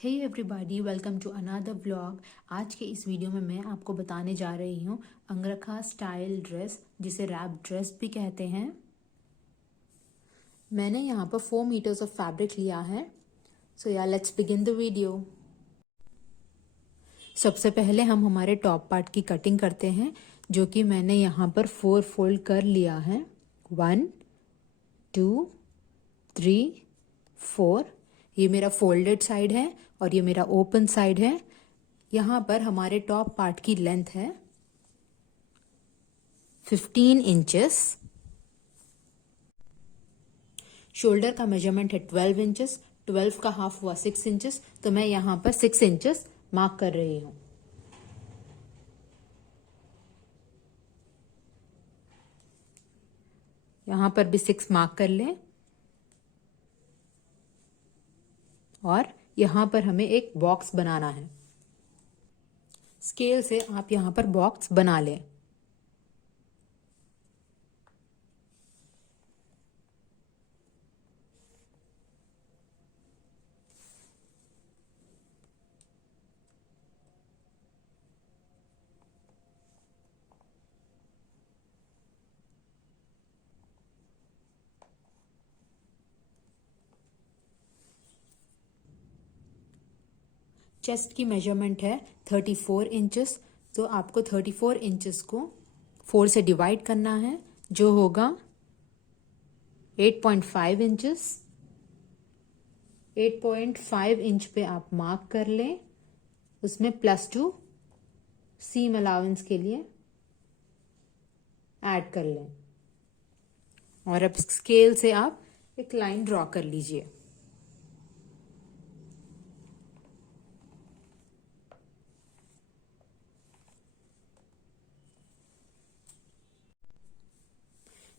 Hey everybody, welcome to another vlog. आज के इस वीडियो में मैं आपको बताने जा रही हूँ अंगरखा स्टाइल ड्रेस, जिसे रैप ड्रेस भी कहते हैं। मैंने यहाँ पर 4 मीटर्स ऑफ फैब्रिक लिया है। सो या लेट्स बिगिन द वीडियो। सबसे पहले हम हमारे टॉप पार्ट की कटिंग करते हैं, जो कि मैंने यहाँ पर 4 फोल्ड कर लिया है। 1 2 3 4। ये मेरा फोल्डेड साइड है और ये मेरा ओपन साइड है। यहाँ पर हमारे टॉप पार्ट की लेंथ है 15 इंचेस। शोल्डर का मेजरमेंट है 12 इंचेस। 12 का हाफ हुआ 6 इंचेस, तो मैं यहाँ पर 6 इंचेस मार्क कर रही हूँ। यहाँ पर भी 6 मार्क कर लें और यहाँ पर हमें एक बॉक्स बनाना है। स्केल से आप यहाँ पर बॉक्स बना लें। चेस्ट की मेजरमेंट है 34 इंचेस, तो आपको 34 इंचेस को 4 से डिवाइड करना है, जो होगा 8.5 इंचेस। 8.5 इंच पे आप मार्क कर लें। उसमें +2 सीम अलाउंस के लिए ऐड कर लें और अब स्केल से आप एक लाइन ड्रॉ कर लीजिए।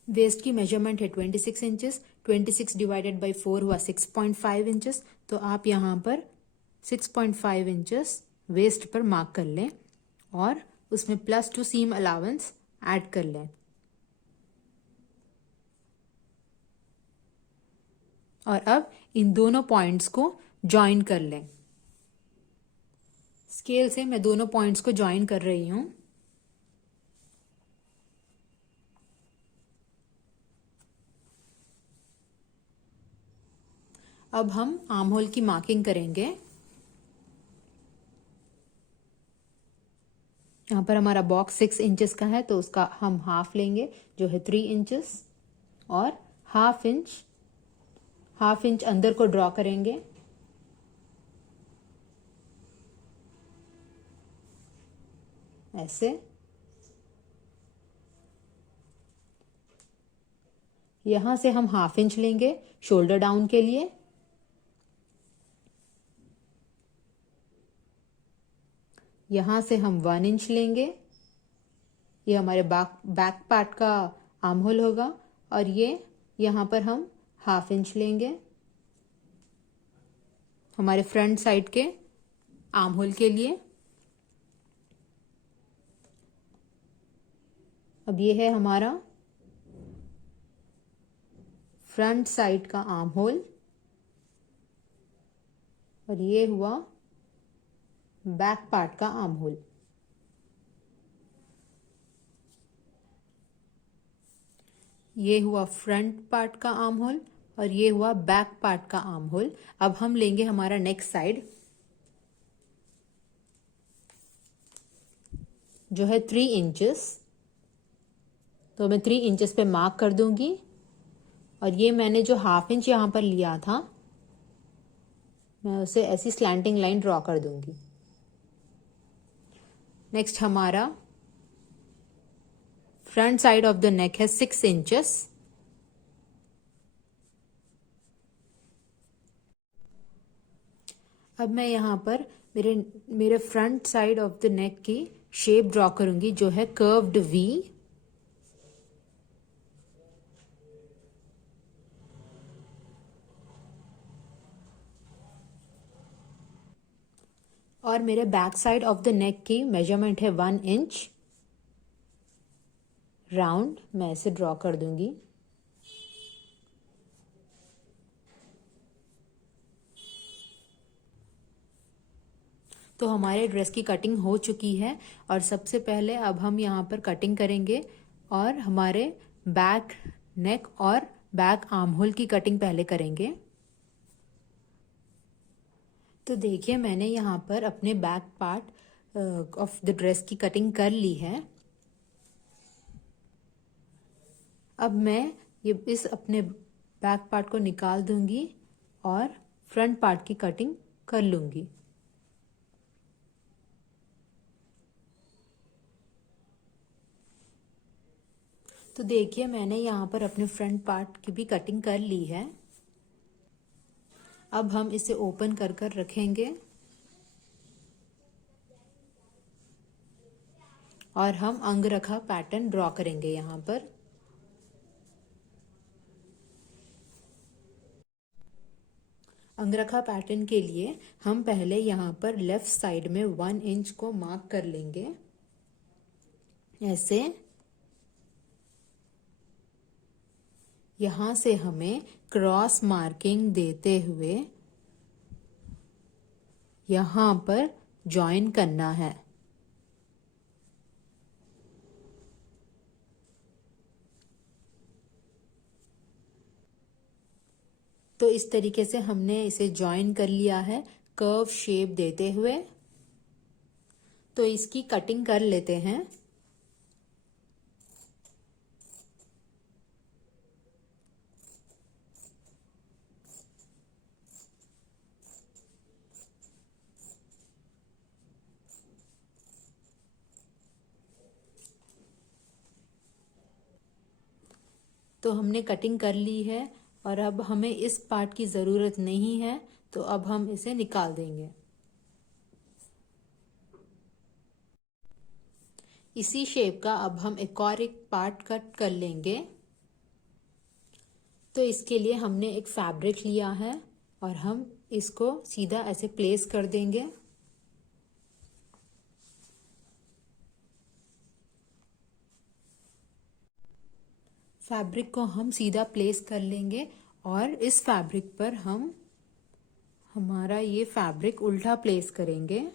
वेस्ट की मेजरमेंट है 26 इंचेस। 26 डिवाइडेड बाई 4 हुआ 6.5 इंचेस, तो आप यहाँ पर 6.5 इंचेस वेस्ट पर मार्क कर लें और उसमें +2 सीम अलाउंस ऐड कर लें। और अब इन दोनों पॉइंट्स को ज्वाइन कर लें। स्केल से मैं दोनों पॉइंट्स को ज्वाइन कर रही हूँ। अब हम आर्म होल की मार्किंग करेंगे। यहाँ पर हमारा बॉक्स 6 इंचेस का है, तो उसका हम हाफ लेंगे, जो है 3 इंचेस, और हाफ इंच अंदर को ड्रॉ करेंगे। ऐसे यहां से हम हाफ इंच लेंगे शोल्डर डाउन के लिए। यहां से हम 1 इंच लेंगे। ये हमारे बैक पार्ट का आर्म होल होगा। और ये यहां पर हम हाफ इंच लेंगे हमारे फ्रंट साइड के आर्म होल के लिए। अब ये है हमारा फ्रंट साइड का आर्म होल और ये हुआ बैक पार्ट का आर्म होल। ये हुआ फ्रंट पार्ट का आर्म होल और ये हुआ बैक पार्ट का आर्म होल। अब हम लेंगे हमारा नेक्स्ट साइड, जो है 3 इंचेस। तो मैं 3 इंचेस पे मार्क कर दूंगी और ये मैंने जो हाफ इंच यहां पर लिया था, मैं उसे ऐसी स्लैंटिंग लाइन ड्रॉ कर दूंगी। नेक्स्ट हमारा फ्रंट साइड ऑफ द नेक है 6 इंचेस। अब मैं यहाँ पर मेरे मेरे front side of the neck की शेप ड्रॉ करूंगी, जो है कर्व्ड वी। और मेरे back side of the neck की मेजरमेंट है 1 इंच। राउंड मैं ऐसे ड्रॉ कर दूंगी। तो हमारे ड्रेस की कटिंग हो चुकी है और सबसे पहले अब हम यहाँ पर कटिंग करेंगे और हमारे बैक नेक और बैक आर्म होल की कटिंग पहले करेंगे। तो देखिए मैंने यहाँ पर अपने back part of the dress की कटिंग कर ली है। अब मैं ये इस अपने बैक पार्ट को निकाल दूंगी और फ्रंट पार्ट की कटिंग कर लूंगी। तो देखिए मैंने यहाँ पर अपने फ्रंट पार्ट की भी कटिंग कर ली है। अब हम इसे ओपन कर कर रखेंगे और हम अंगरखा पैटर्न ड्रॉ करेंगे यहाँ पर। अंगरखा पैटर्न के लिए हम पहले यहाँ पर लेफ्ट साइड में 1 इंच को मार्क कर लेंगे ऐसे। यहाँ से हमें क्रॉस मार्किंग देते हुए यहाँ पर जॉइन करना है। तो इस तरीके से हमने इसे जॉइन कर लिया है कर्व शेप देते हुए। तो इसकी कटिंग कर लेते हैं। तो हमने कटिंग कर ली है और अब हमें इस पार्ट की ज़रूरत नहीं है, तो अब हम इसे निकाल देंगे। इसी शेप का अब हम एक पार्ट कट कर लेंगे। तो इसके लिए हमने एक फैब्रिक लिया है और हम इसको सीधा ऐसे प्लेस कर देंगे। फैब्रिक को हम सीधा प्लेस कर लेंगे और इस फैब्रिक पर हम हमारा ये फैब्रिक उल्टा प्लेस करेंगे।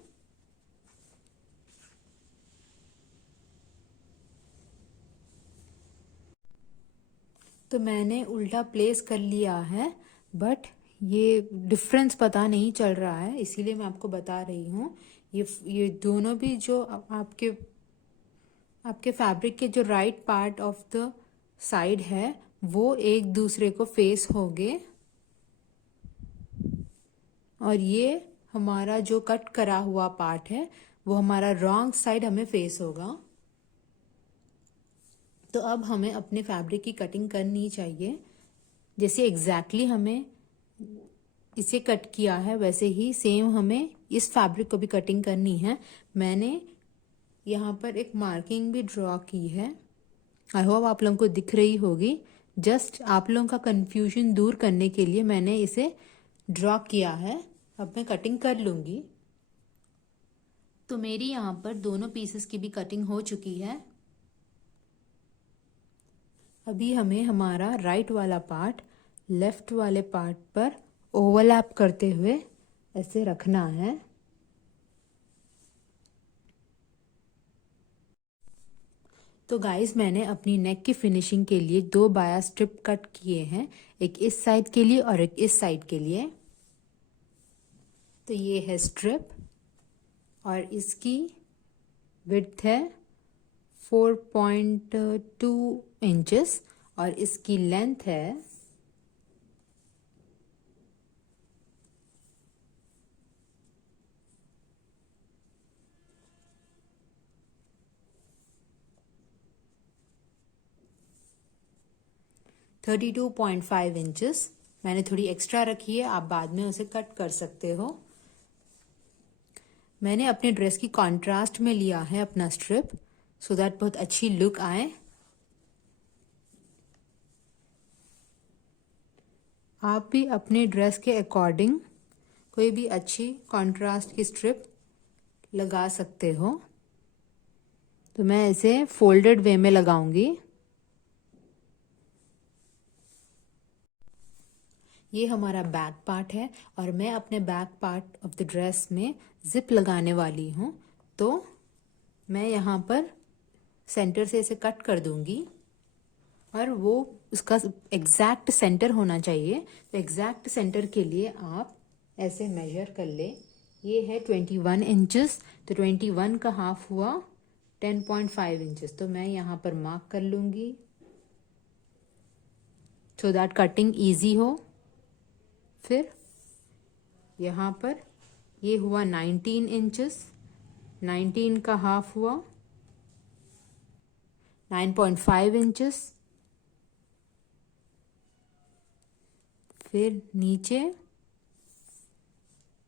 तो मैंने उल्टा प्लेस कर लिया है, बट ये डिफरेंस पता नहीं चल रहा है, इसीलिए मैं आपको बता रही हूँ। ये दोनों भी जो आपके फैब्रिक के जो right part of the side है वो एक दूसरे को फेस होंगे और ये हमारा जो कट करा हुआ पार्ट है वो हमारा रॉन्ग साइड हमें फेस होगा। तो अब हमें अपने फैब्रिक की कटिंग करनी चाहिए। जैसे एग्जैक्टली हमें इसे कट किया है वैसे ही सेम हमें इस फैब्रिक को भी कटिंग करनी है। मैंने यहाँ पर एक मार्किंग भी ड्रॉ की है, आई होप आप लोगों को दिख रही होगी। जस्ट आप लोगों का कंफ्यूजन दूर करने के लिए मैंने इसे ड्रॉ किया है। अब मैं कटिंग कर लूँगी। तो मेरी यहाँ पर दोनों पीसेस की भी कटिंग हो चुकी है। अभी हमें हमारा राइट वाला पार्ट लेफ्ट वाले पार्ट पर ओवरलैप करते हुए ऐसे रखना है। तो गाइस मैंने अपनी नेक की फिनिशिंग के लिए 2 बाया स्ट्रिप कट किए हैं, एक इस साइड के लिए और एक इस साइड के लिए। तो ये है स्ट्रिप और इसकी विड्थ है 4.2 इंचेस और इसकी लेंथ है 32.5 इंचेस। मैंने थोड़ी एक्स्ट्रा रखी है, आप बाद में उसे कट कर सकते हो। मैंने अपने ड्रेस की कॉन्ट्रास्ट में लिया है अपना स्ट्रिप, सो दैट बहुत अच्छी लुक आए। आप भी अपने ड्रेस के अकॉर्डिंग कोई भी अच्छी कॉन्ट्रास्ट की स्ट्रिप लगा सकते हो। तो मैं इसे फोल्डेड वे में लगाऊंगी। ये हमारा बैक पार्ट है और मैं अपने back part of the dress में जिप लगाने वाली हूँ। तो मैं यहाँ पर सेंटर से इसे कट कर दूंगी और वो उसका एग्जैक्ट सेंटर होना चाहिए। तो एग्जैक्ट सेंटर के लिए आप ऐसे मेजर कर ले। ये है 21 इंचेस, तो 21 का हाफ हुआ 10.5 इंचेस। तो मैं यहाँ पर मार्क कर लूँगी सो दैट कटिंग ईजी हो। फिर यहाँ पर ये हुआ 19 इंचेस, 19 का हाफ हुआ 9.5 इंचेस। फिर नीचे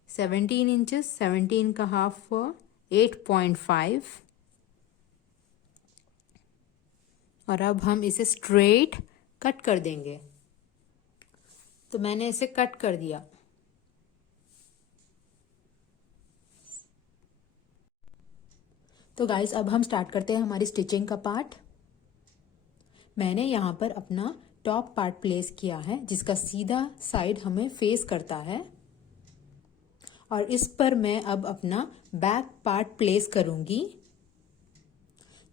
17 इंचेस, 17 का हाफ हुआ 8.5। और अब हम इसे स्ट्रेट कट कर देंगे। तो मैंने इसे कट कर दिया। तो गाइस अब हम स्टार्ट करते हैं हमारी स्टिचिंग का पार्ट। मैंने यहाँ पर अपना टॉप पार्ट प्लेस किया है जिसका सीधा साइड हमें फेस करता है, और इस पर मैं अब अपना बैक पार्ट प्लेस करूंगी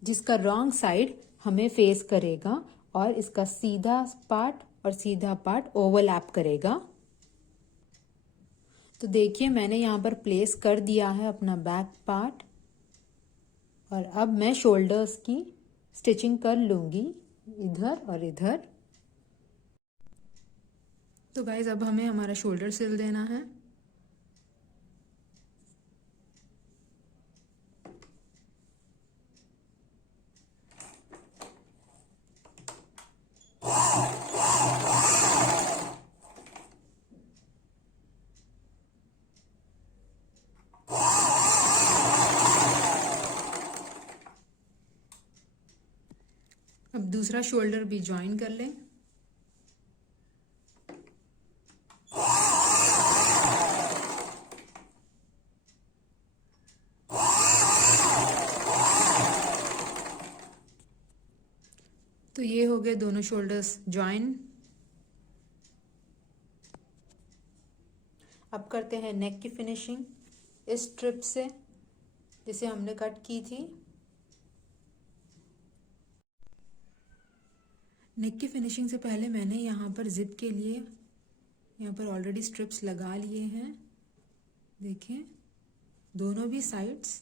जिसका रॉन्ग साइड हमें फेस करेगा और इसका सीधा पार्ट और सीधा पार्ट ओवरलैप करेगा। तो देखिए मैंने यहाँ पर प्लेस कर दिया है अपना बैक पार्ट, और अब मैं शोल्डर्स की स्टिचिंग कर लूँगी इधर और इधर। तो गाइज अब हमें हमारा शोल्डर सिल देना है। अब दूसरा शोल्डर भी ज्वाइन कर लें। तो ये हो गए दोनों शोल्डर्स ज्वाइन। अब करते हैं नेक की फिनिशिंग इस स्ट्रिप से जिसे हमने कट की थी। नेक की फिनिशिंग से पहले मैंने यहाँ पर जिप के लिए यहाँ पर ऑलरेडी स्ट्रिप्स लगा लिए हैं। देखें दोनों भी साइड्स,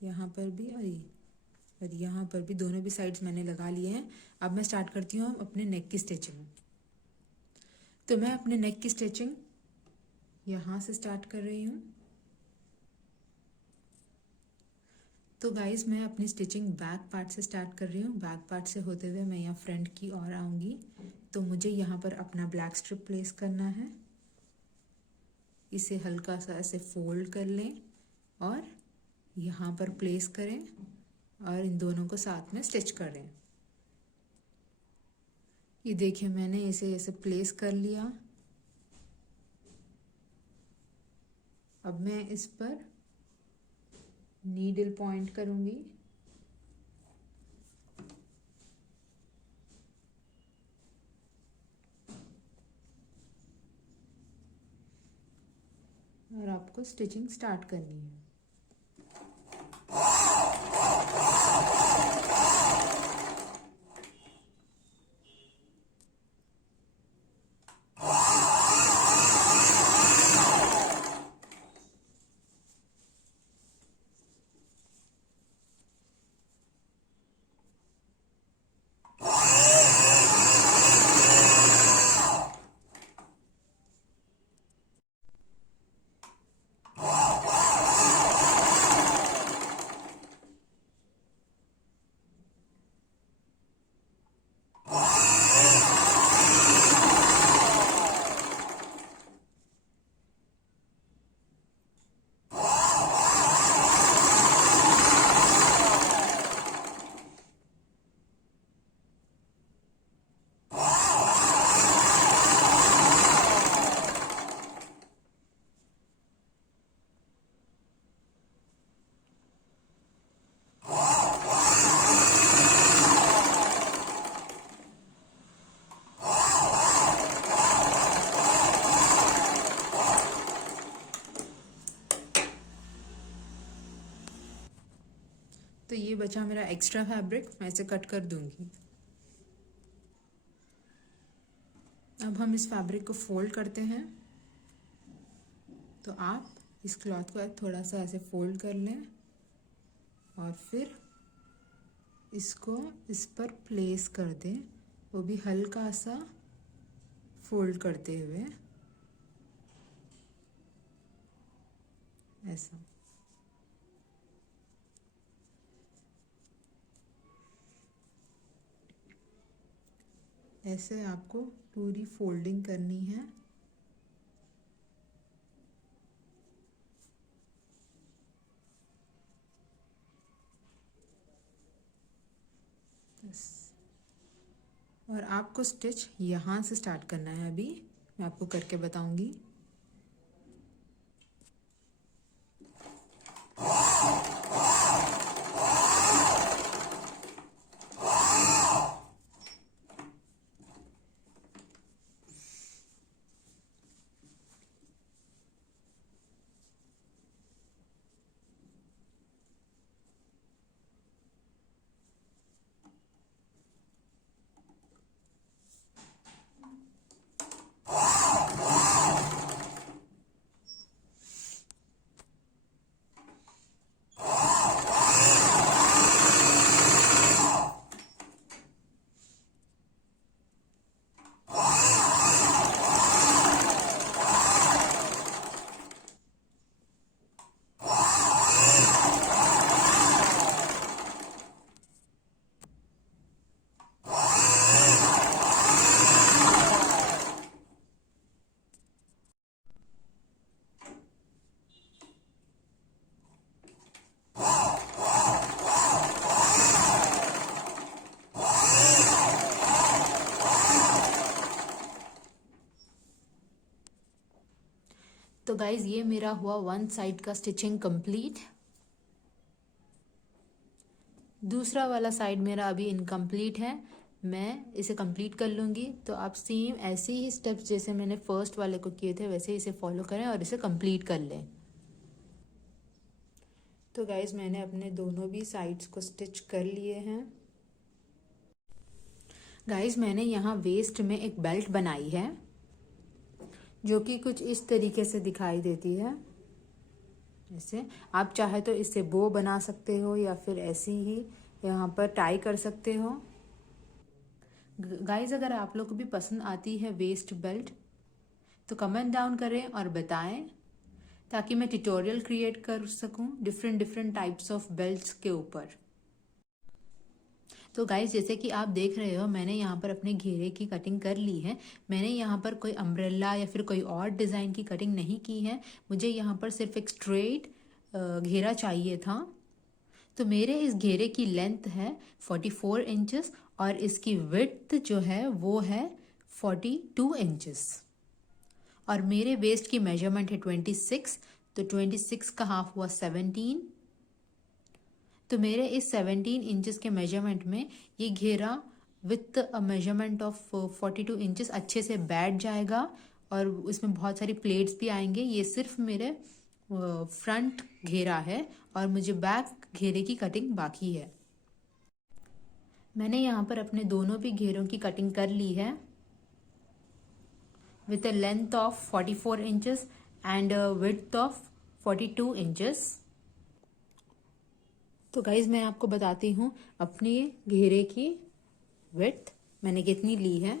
यहाँ पर भी और यहाँ पर भी दोनों भी साइड्स मैंने लगा लिए हैं। अब मैं स्टार्ट करती हूँ अपने नेक की स्टिचिंग। तो मैं अपने नेक की स्टिचिंग यहाँ से स्टार्ट कर रही हूँ। तो गाइज मैं अपनी स्टिचिंग बैक पार्ट से स्टार्ट कर रही हूँ। बैक पार्ट से होते हुए मैं यहाँ फ्रंट की ओर आऊँगी। तो मुझे यहाँ पर अपना ब्लैक स्ट्रिप प्लेस करना है। इसे हल्का सा ऐसे फोल्ड कर लें और यहाँ पर प्लेस करें और इन दोनों को साथ में स्टिच करें। ये देखिए मैंने इसे ऐसे प्लेस कर लिया। अब मैं इस पर नीडल पॉइंट करूंगी और आपको स्टिचिंग स्टार्ट करनी है। तो ये बचा मेरा एक्स्ट्रा फैब्रिक, मैं इसे कट कर दूंगी। अब हम इस फैब्रिक को फोल्ड करते हैं। तो आप इस क्लॉथ को थोड़ा सा ऐसे फोल्ड कर लें और फिर इसको इस पर प्लेस कर दें, वो भी हल्का सा फोल्ड करते हुए, ऐसा। ऐसे आपको पूरी फोल्डिंग करनी है। और आपको स्टिच यहाँ से स्टार्ट करना है। अभी मैं आपको करके बताऊंगी। तो गाइज ये मेरा हुआ वन साइड का स्टिचिंग कंप्लीट। दूसरा वाला साइड मेरा अभी इनकम्प्लीट है, मैं इसे कंप्लीट कर लूँगी। तो आप सेम ऐसे ही स्टेप्स जैसे मैंने फर्स्ट वाले को किए थे वैसे इसे फॉलो करें और इसे कंप्लीट कर लें। तो गाइज मैंने अपने दोनों भी साइड्स को स्टिच कर लिए हैं। गाइज मैंने यहाँ वेस्ट में एक बेल्ट बनाई है जो कि कुछ इस तरीके से दिखाई देती है। ऐसे आप चाहे तो इससे बो बना सकते हो या फिर ऐसी ही यहाँ पर टाई कर सकते हो। गाइज अगर आप लोग को भी पसंद आती है वेस्ट बेल्ट तो कमेंट डाउन करें और बताएं, ताकि मैं ट्यूटोरियल क्रिएट कर सकूं डिफरेंट टाइप्स ऑफ बेल्ट्स के ऊपर। तो गाइज जैसे कि आप देख रहे हो मैंने यहाँ पर अपने घेरे की कटिंग कर ली है। मैंने यहाँ पर कोई अम्ब्रेला या फिर कोई और डिज़ाइन की कटिंग नहीं की है। मुझे यहाँ पर सिर्फ एक स्ट्रेट घेरा चाहिए था। तो मेरे इस घेरे की लेंथ है 44 इंचेस और इसकी विड्थ जो है वो है 42 इंचेस और मेरे वेस्ट की मेजरमेंट है 26। तो 26 का हाफ हुआ 17। तो मेरे इस 17 इंचेस के मेजरमेंट में ये घेरा with a measurement of 42 inches अच्छे से बैठ जाएगा और इसमें बहुत सारी प्लेट्स भी आएंगे। ये सिर्फ मेरे फ्रंट घेरा है और मुझे बैक घेरे की कटिंग बाकी है। मैंने यहाँ पर अपने दोनों भी घेरों की कटिंग कर ली है with a length of 44 inches and a width of 42 inches। तो गाइज मैं आपको बताती हूँ अपने घेरे की विड्थ मैंने कितनी ली है।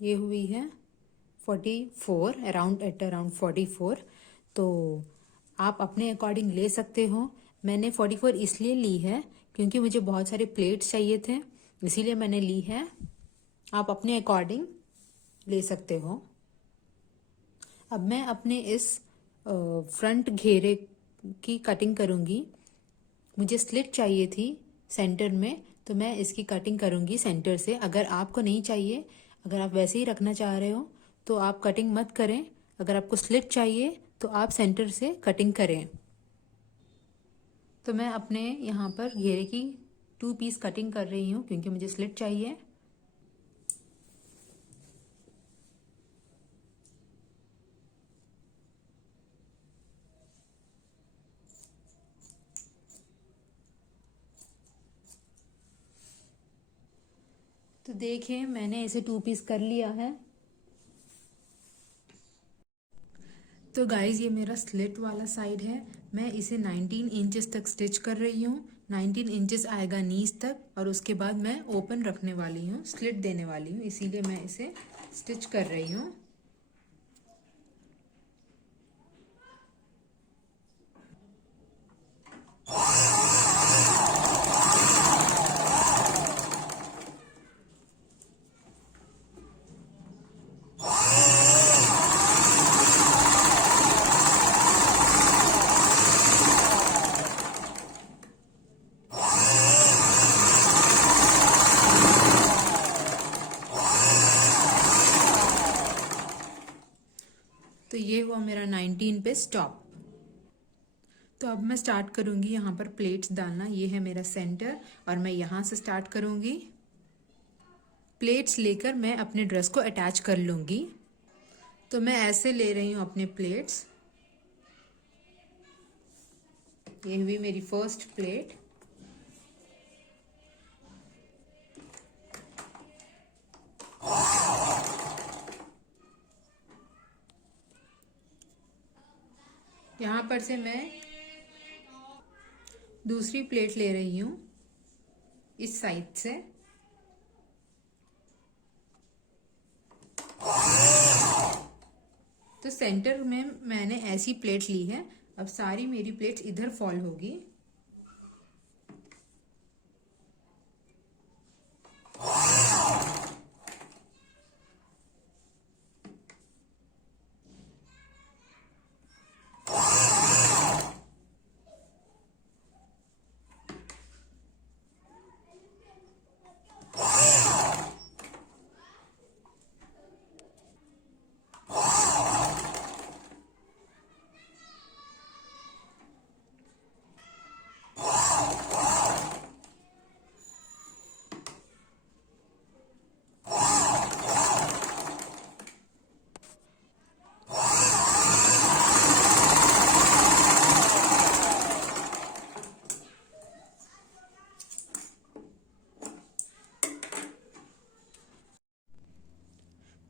ये हुई है 44, अराउंड 44। तो आप अपने अकॉर्डिंग ले सकते हो। मैंने 44 इसलिए ली है क्योंकि मुझे बहुत सारे प्लेट्स चाहिए थे, इसीलिए मैंने ली है। आप अपने अकॉर्डिंग ले सकते हो। अब मैं अपने इस फ्रंट घेरे की कटिंग करूँगी। मुझे स्लिट चाहिए थी सेंटर में, तो मैं इसकी कटिंग करूँगी सेंटर से। अगर आपको नहीं चाहिए, अगर आप वैसे ही रखना चाह रहे हो तो आप कटिंग मत करें। अगर आपको स्लिट चाहिए तो आप सेंटर से कटिंग करें। तो मैं अपने यहाँ पर घेरे की 2 पीस कटिंग कर रही हूँ क्योंकि मुझे स्लिट चाहिए। तो देखिए मैंने इसे 2 पीस कर लिया है। तो गाइज ये मेरा स्लिट वाला साइड है। मैं इसे 19 इंचेस तक स्टिच कर रही हूँ। 19 इंचेस आएगा नीज तक और उसके बाद मैं ओपन रखने वाली हूँ, स्लिट देने वाली हूँ, इसीलिए मैं इसे स्टिच कर रही हूँ। तो ये हुआ मेरा 19 पे स्टॉप। तो अब मैं स्टार्ट करूंगी यहाँ पर प्लेट्स डालना। ये है मेरा सेंटर और मैं यहाँ से स्टार्ट करूंगी। प्लेट्स लेकर मैं अपने ड्रेस को अटैच कर लूंगी। तो मैं ऐसे ले रही हूँ अपने प्लेट्स। ये हुई मेरी फर्स्ट प्लेट। यहाँ पर से मैं दूसरी प्लेट ले रही हूँ इस साइड से। तो सेंटर में मैंने ऐसी प्लेट ली है। अब सारी मेरी प्लेट्स इधर फॉल होगी।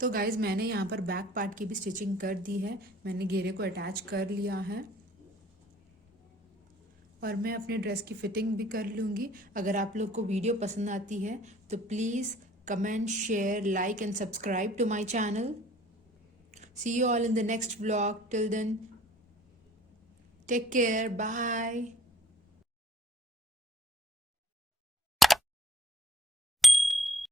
तो गाइज मैंने यहाँ पर बैक पार्ट की भी स्टिचिंग कर दी है। मैंने घेरे को अटैच कर लिया है और मैं अपने ड्रेस की फिटिंग भी कर लूँगी। अगर आप लोग को वीडियो पसंद आती है तो please comment, share, like and subscribe to my channel. See you all in the next vlog. Till then, take care. Bye.